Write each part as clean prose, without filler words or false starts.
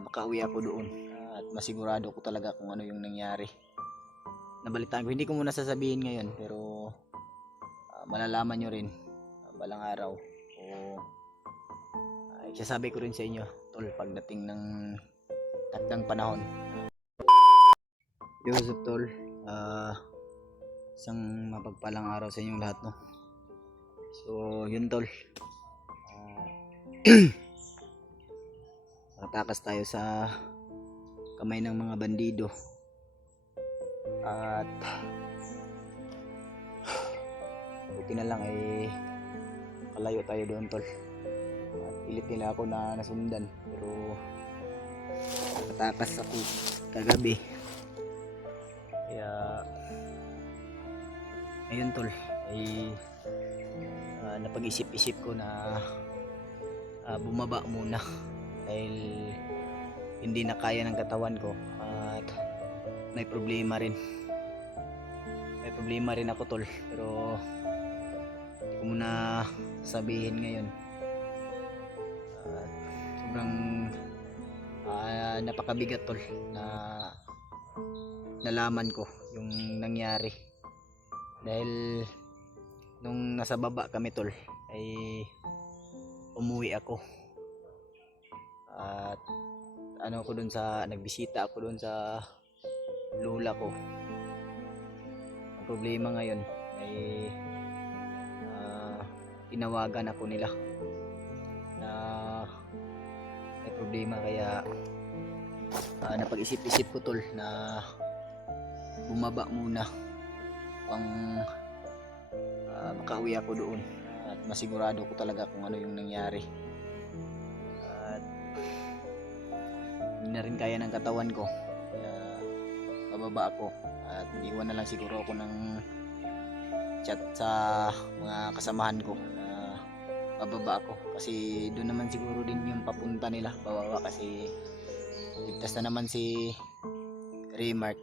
makauwi ako doon at masigurado ko talaga kung ano yung nangyari. Nabalitaan ko, hindi ko muna sasabihin ngayon, pero malalaman nyo rin balang araw, o isasabi ko rin sa inyo tol pagdating ng takdang panahon. Yusuf tol, isang mapagpalang araw sa inyong lahat, no? So yun tol, nakatakas tayo sa kamay ng mga bandido at buti na lang ay kalayo tayo doon tol, at pilit nila ako na nasundan, pero nakatakas ako kagabi. Kaya ngayon tol ay napag-isip-isip ko na bumaba muna dahil hindi na kaya ng katawan ko at may problema rin ako tol, pero hindi ko muna sabihin ngayon. Sobrang napakabigat tol na nalaman ko yung nangyari, dahil nung nasa baba kami tol ay umuwi ako at nagbisita ako doon sa lula ko. Ang problema ngayon ay tinawagan ako nila na may problema, kaya napag-isip-isip ko tol na bumaba muna pang makauwi ako doon at masigurado ko talaga kung ano yung nangyari. At hindi na rin kaya ng katawan ko, kaya bababa ako at iwan na lang siguro ako ng chat sa mga kasamahan ko na bababa ako, kasi doon naman siguro din yung papunta nila, bababa, kasi ligtas na naman si Remark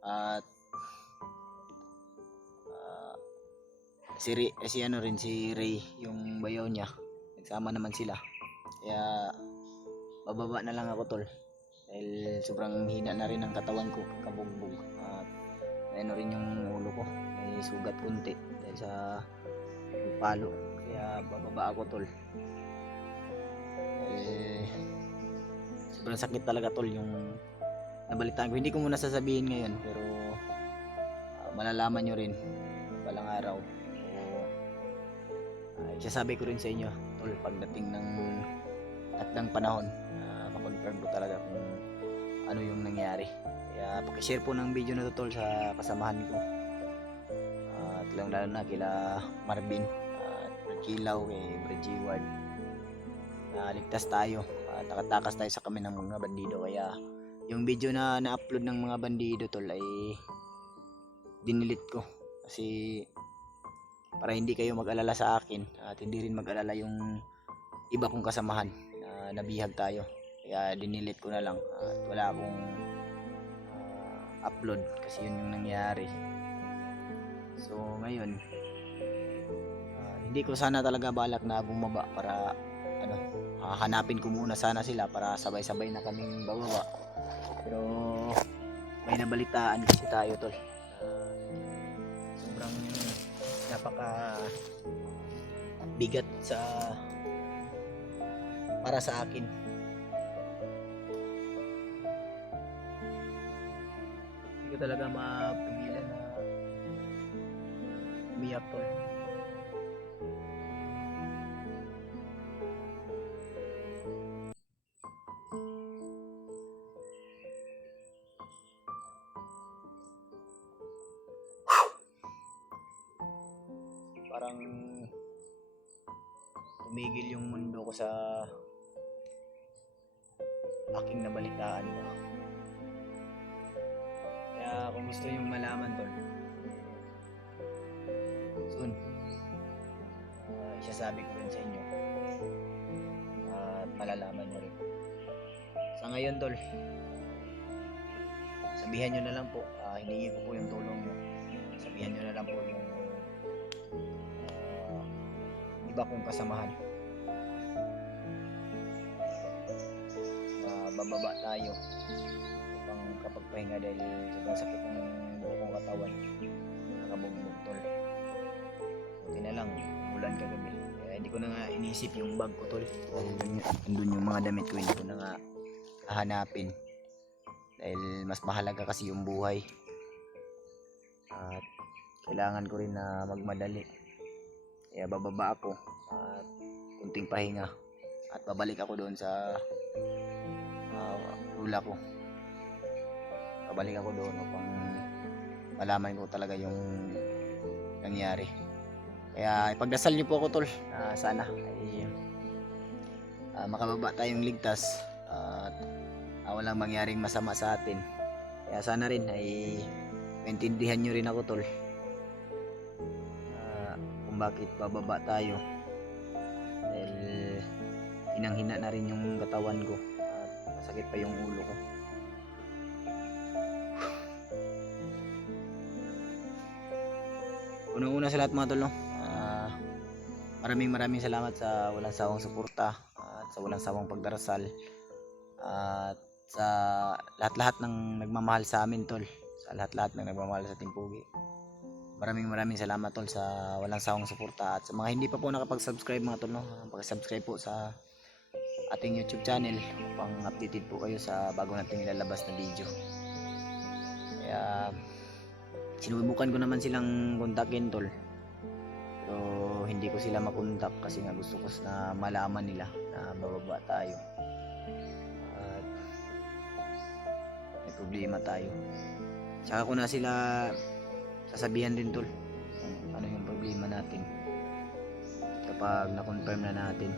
at si Ray, yung bayaw niya, nagsama naman sila. Kaya bababa na lang ako tol, dahil sobrang hina na rin ang katawan ko, kabugbog, at ano rin yung ulo ko, may sugat kunti dahil sa palo. Kaya bababa ako tol. Sobrang sakit talaga tol yung nabalitaan ko. Hindi ko muna sasabihin ngayon, pero malalaman nyo rin balang araw, isasabi ko rin sa inyo tol pagdating ng takdang panahon, makonfirm ko talaga kung ano yung nangyari. Kaya pakishare po ng video na to tol sa kasamahan ko, at lalo na kila Marvin at Kilaw, kay Bridgie Ward, na ligtas tayo at nakatakas tayo sa kami ng mga bandido. Kaya yung video na na-upload ng mga bandido tol ay dinilit ko, kasi para hindi kayo mag-alala sa akin at hindi rin mag-alala yung iba kong kasamahan na nabihag tayo. Kaya dinilit ko na lang at wala akong upload, kasi yun yung nangyari. So ngayon hindi ko sana talaga balak na bumaba para hanapin ko muna sana sila para sabay-sabay na kaming bababa, pero may nabalitaan kasi tayo tol, sobrang napaka bigat para sa akin. Hindi ko talaga mapigilan na umiyak tol. Parang tumigil yung mundo ko sa aking nabalitaan ko. Kaya kung gusto yung malaman tol, soon isasabi ko rin sa inyo at malalaman nyo rin. Sa ngayon tol, sabihan nyo na lang po, hiningi ko po yung tulong nyo, sabihan nyo na lang po yung uh, 'di ba, kung kasamahan. bababa tayo upang kapagpahinga dahil sobrang sakit ng buo kong katawan, nakabugbog tol. Buti na lang ulan kagabi, kaya hindi ko na nga inisip yung bag ko tol, dahil andun yung mga damit ko, hindi ko na nga hahanapin dahil mas mahalaga kasi yung buhay at kailangan ko rin na magmadali. Kaya bababa ako at kunting pahinga at babalik ako doon sa lula ko. Babalik ako doon upang malaman ko talaga yung nangyari. Kaya ipagdasal niyo po ako tol, sana ay makababa tayong ligtas at walang mangyaring masama sa atin. Kaya sana rin ay maintindihan nyo rin ako tol, kung bakit bababa tayo, dahil hinang-hina na rin yung katawan ko at masakit pa yung ulo ko. Unang-una sa lahat mga tol, no? Maraming salamat sa walang sawang suporta at sa walang sawang pagdarasal at sa lahat-lahat ng nagmamahal sa amin tol, sa lahat-lahat ng nagmamahal sa Team Pogi. Maraming salamat tol sa walang sawang suporta at sa mga hindi pa po nakapag-subscribe mga tol, no? Pag-subscribe po sa ating YouTube channel upang updated po kayo sa bago nating ilalabas na video. Kaya sinubukan ko naman silang kontakin tol, pero hindi ko sila makontak kasi nga gusto ko na malaman nila na bababa tayo at may problema tayo. Tsaka ko na sila sasabihan din tol kung ano yung problema natin kapag na-confirm na natin.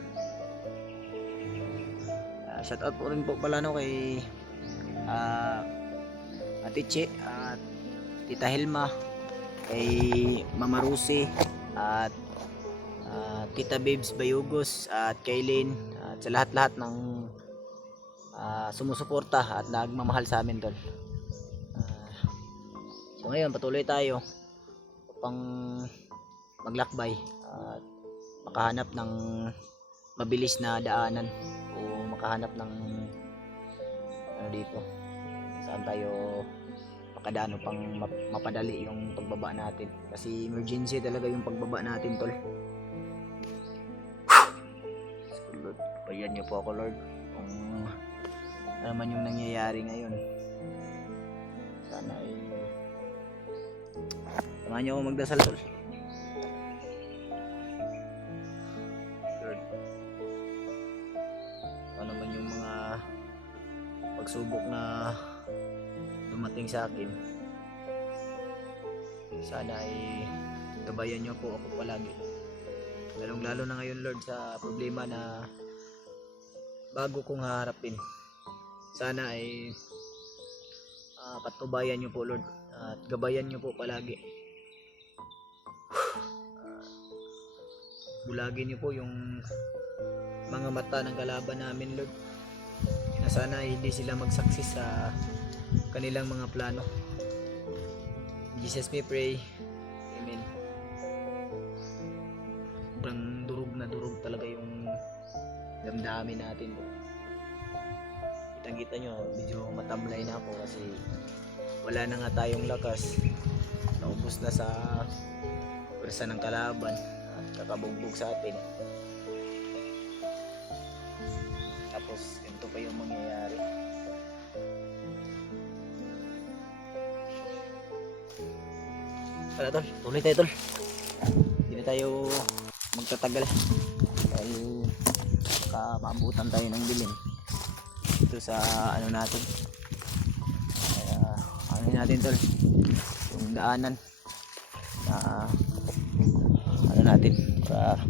Shoutout po rin po pala no kay Ate Che at Tita Helma, kay Mama Rusi at Tita Babes Bayugos at kay Lynn at sa lahat-lahat ng sumusuporta at nagmamahal sa amin tol. So ngayon patuloy tayo upang maglakbay at makahanap ng mabilis na daanan o makahanap ng ano dito, saan tayo makadaan upang mapadali yung pagbaba natin kasi emergency talaga yung pagbaba natin tol. Lord, bayan niyo po ako Lord kung ano naman yung nangyayari ngayon. Sana ay samahan niyo ako magdasal tol. Lord, ano naman yung mga pagsubok na dumating sa akin, sana ay gabayan niyo po ako palagi, lalong lalo na ngayon Lord sa problema na bago kong haharapin. Sana ay patnubayan niyo po Lord at gabayan niyo po palagi. Bulagin niyo po yung mga mata ng kalaban namin Lord, na sana ay hindi sila magsaksis sa kanilang mga plano. In Jesus may pray, amen. Sobrang durog talaga yung damdamin natin. Kitang-kita nyo, medyo matamlay na ako kasi wala na nga tayong lakas, naubos na sa pwersa ng kalaban at kakabugbog sa atin. Tapos ganito pa yung mangyayari. Wala tol, tuloy tayo tol, hindi na tayo magtatagal dahil maabutan tayo ng dilim dito sa ano natin. Kaya ano natin tol, yung daanan na ano natin para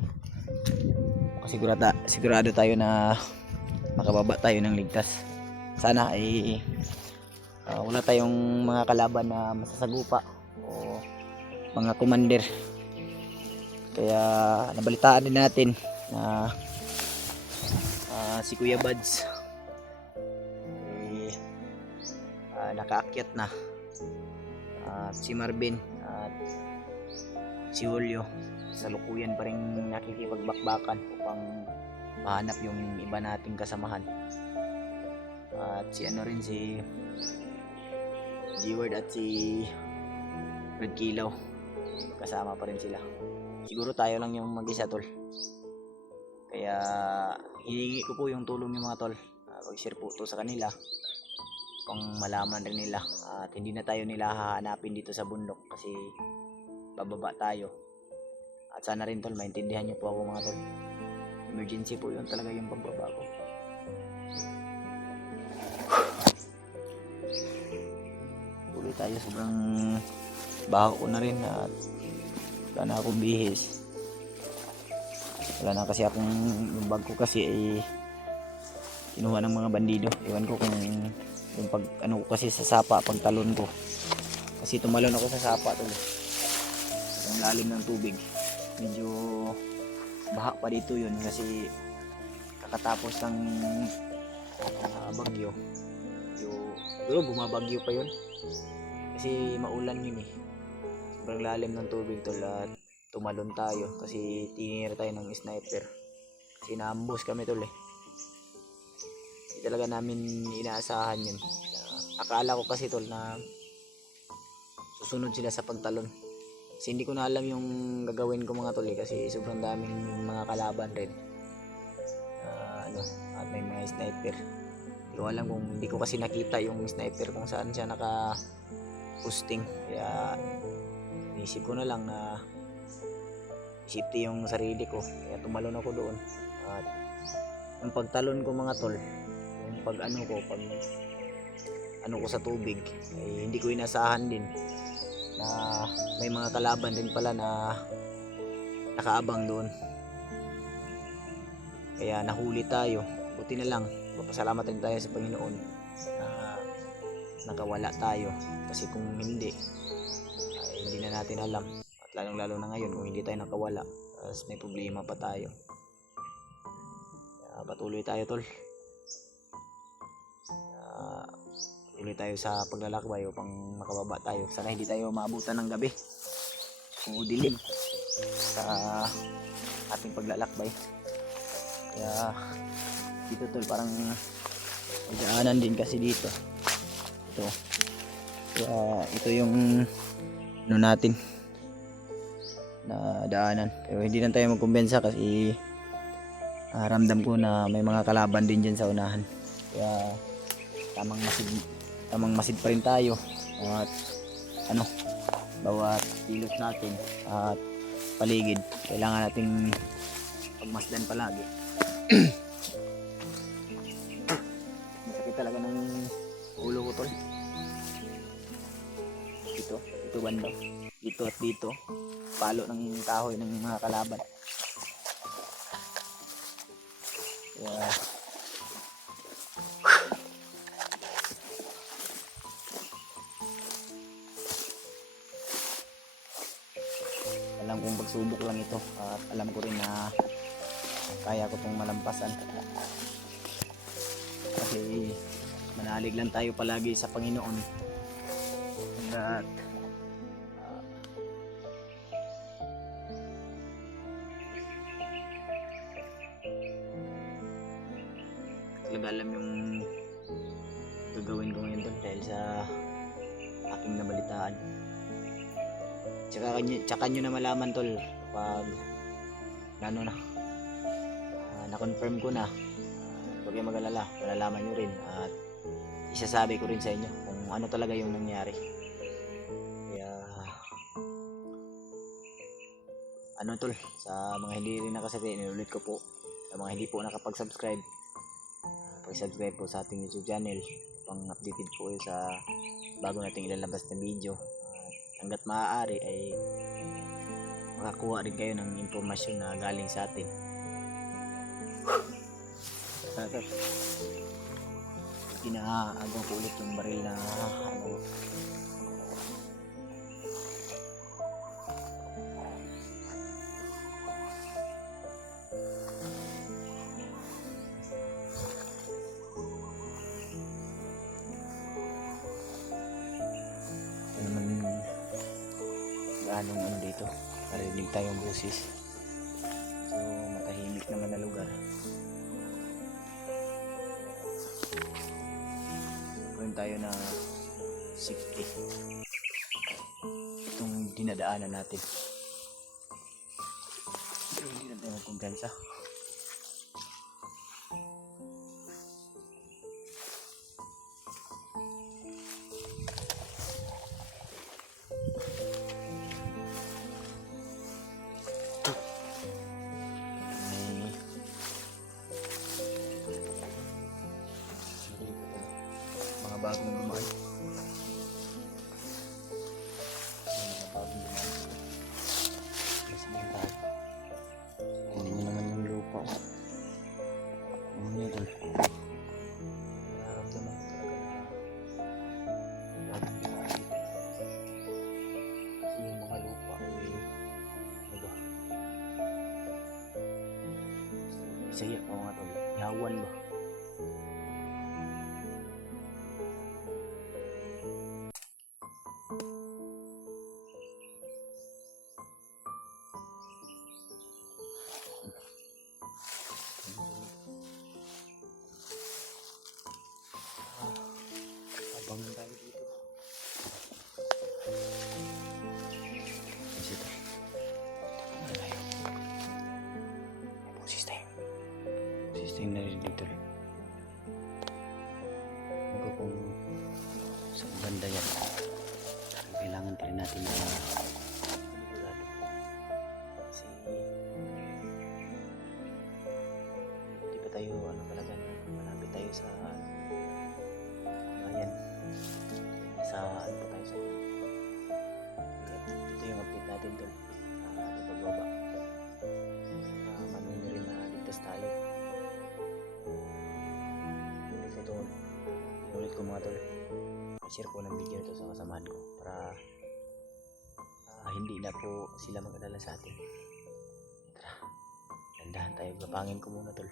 sigurado tayo na makababa tayo ng ligtas. Sana ay wala tayong mga kalaban na masasagupa o mga commander. Kaya nabalitaan din natin na si Kuya Buds nakaakyat na at si Marvin at si Julio sa lukuyan pa rin nakikipagbakbakan upang mahanap yung iba nating kasamahan. At si ano rin, si G-Word at si Red Kilaw. Kasama pa rin sila. Siguro tayo lang yung mag-isa, tol. Kaya hiningi ko po yung tulong ng mga tol. Pag-share po to sa kanila pang malaman rin nila at hindi na tayo nila hahanapin dito sa bundok kasi bababa tayo. At sana rin tol maintindihan niyo po ako mga tol. Emergency po yun talaga yung pagbaba ko. Tuloy tayo, sobrang baho ko na rin at wala na akong bihis. Wala na kasi akong, yung bag ko kasi ay kinuha ng mga bandido. Iwan ko kung yung pag ano ko kasi sa sapa, pag talon ko. Kasi tumalon ako sa sapa tol. Ang lalim ng tubig. Medyo baha pa dito yun kasi kakatapos ng bagyo. Pero bumabagyo pa yun. Kasi maulan yun eh. Sobrang lalim ng tubig tol at tumalon tayo kasi tinira tayo ng sniper. Kasi naambos kami tol eh. Hindi talaga namin inaasahan yun. Akala ko kasi tol na susunod sila sa pagtalon. Kasi hindi ko na alam yung gagawin ko mga tol eh, kasi sobrang daming mga kalaban rin. At may mga sniper. Hindi ko alam kung hindi ko kasi nakita yung sniper kung saan siya naka-posting. Kaya inisip ko na lang na safety yung sarili ko. Kaya tumalon ako doon. At yung pagtalon ko mga tol, yung pag ano ko sa tubig, ay hindi ko inasahan din na may mga kalaban din pala na nakaabang doon. Kaya nahuli tayo. Buti na lang, papasalamat din tayo sa Panginoon na nakawala tayo. Kasi kung hindi, ay hindi na natin alam. At lalong lalo na ngayon kung hindi tayo nakawala, may problema pa tayo. Kaya patuloy tayo tol. Patuloy tayo sa paglalakbay upang makababa tayo. Sana hindi tayo maabutan ng gabi o dilim sa ating paglalakbay. Kaya dito tol parang magdaanan din kasi dito. Ito. Kaya ito yung ano natin na daanan. Pero hindi na tayo magkumbensa kasi ramdam ko na may mga kalaban din dyan sa unahan. Kaya tamang masid pa rin tayo at bawat kilos natin at paligid kailangan nating pagmasdan palagi. Masakit talaga ng ulo ko tol. Ito banda, dito at dito palo ng kahoy ng mga kalaban. Kaya alam kong pagsubok lang ito at alam ko rin na kaya ko itong malampasan kasi manalig lang tayo palagi sa Panginoon at talaga alam yung gagawin ko ngayon doon dahil sa aking nabalitaan. Tsaka nyo na malaman tol pag na-confirm ko na. Huwag kayong mag-alala, malalaman nyo rin at isasabi ko rin sa inyo kung ano talaga yung nangyari. Kaya tol, sa mga hindi rin nakasabay, inulit ko po sa mga hindi po nakapag-subscribe, pag-subscribe po sa ating YouTube channel upang updated po kayo sa bago nating ilalabas na video. Hanggat maaari ay makakuha rin kayo ng impormasyon na galing sa atin. Ginaagaw ko ulit yung baril na anong dito, marinig tayong busis. So matahimik naman na lugar. magkaroon tayo ng safety itong dinadaanan natin. Pero hindi na tayo magkumpiyansa. Mga bagong dumaan. Mga bagong dumaan. Mas mga hindi nyo naman yung lupa. Ano nyo tol? Nararamdaman ko talaga na bagong dumaan dito. Kasi yung mga lupa ay ano ba? Isaya pa mga tol. Yawan ba? Abangan tayo dito. Dito. Ano tayo? May posisteng. Posisteng na rin dito. Ano kung sa banda yan. Kailangan pa rin natin na panigurado. Kasi di ba tayo ano talaga malapit tayo sa bayan. Sa ano pa tayo sa dito yung update natin doon sa ating pagbaba. Manong rin na ligtas tayo. Ulit ko mga tol, share ko ng video ito sa kasamahan ko para hindi na po sila mag-alala sa atin. Tara, dandahan tayo, gapangin ko muna tol.